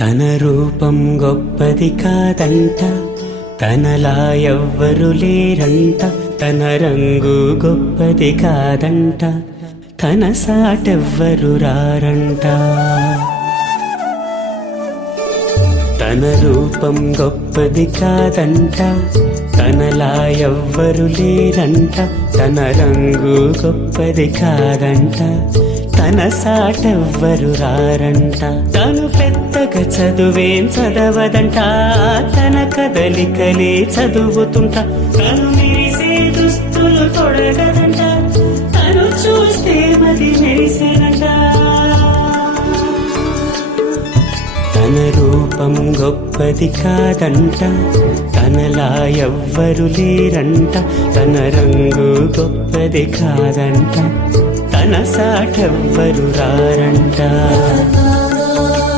తన రూపం గొప్పది కాదంట, తనలా ఎవ్వరు లేరంట. తన రంగు గొప్పది కాదంట, తన సాటెవ్వరు రారంట. తన రూపం గొప్పది కాదంట, తనలా ఎవ్వరు లేరంట. తన రంగు గొప్పది కాదంట, తన సాటెవ్వరు రారంట. తను పెద్దగా చదువేం చదవదంట, తన కదలికలే చదువుతుంటా. తను మెరిసే దుస్తులు తొడగదంట, తను చూస్తే మరి మెరిసేనంట. తన రూపం గొప్పది కాదంట, తనలా ఎవ్వరు లేరంట. తన రంగు గొప్పది కాదంట, తన సాటెవ్వరు రారంట.